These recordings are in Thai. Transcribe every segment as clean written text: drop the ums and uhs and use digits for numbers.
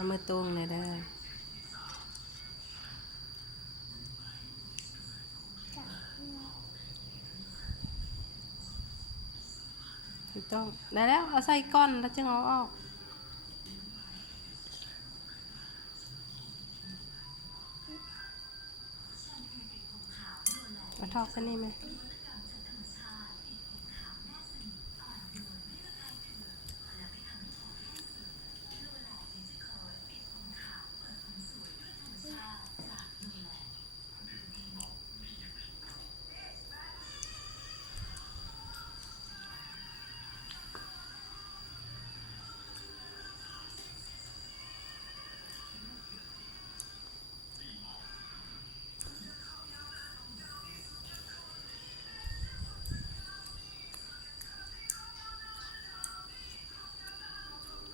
เอามือตรงเลยได้ถูกต้องได้แล้วเอาใส่ก้อนแล้วจึงเอาออกเอาทอกเส้นนี้ไหม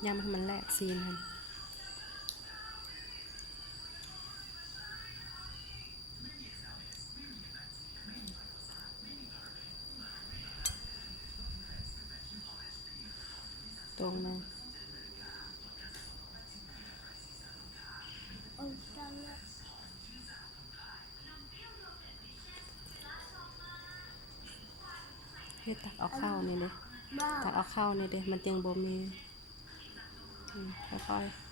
ยำให้มันแหลกซีนมันตรงเลยให้ตักเอาเข้านี่เลยตักเอาเข้านี่เลยมันจึงบ่มีค่อยๆ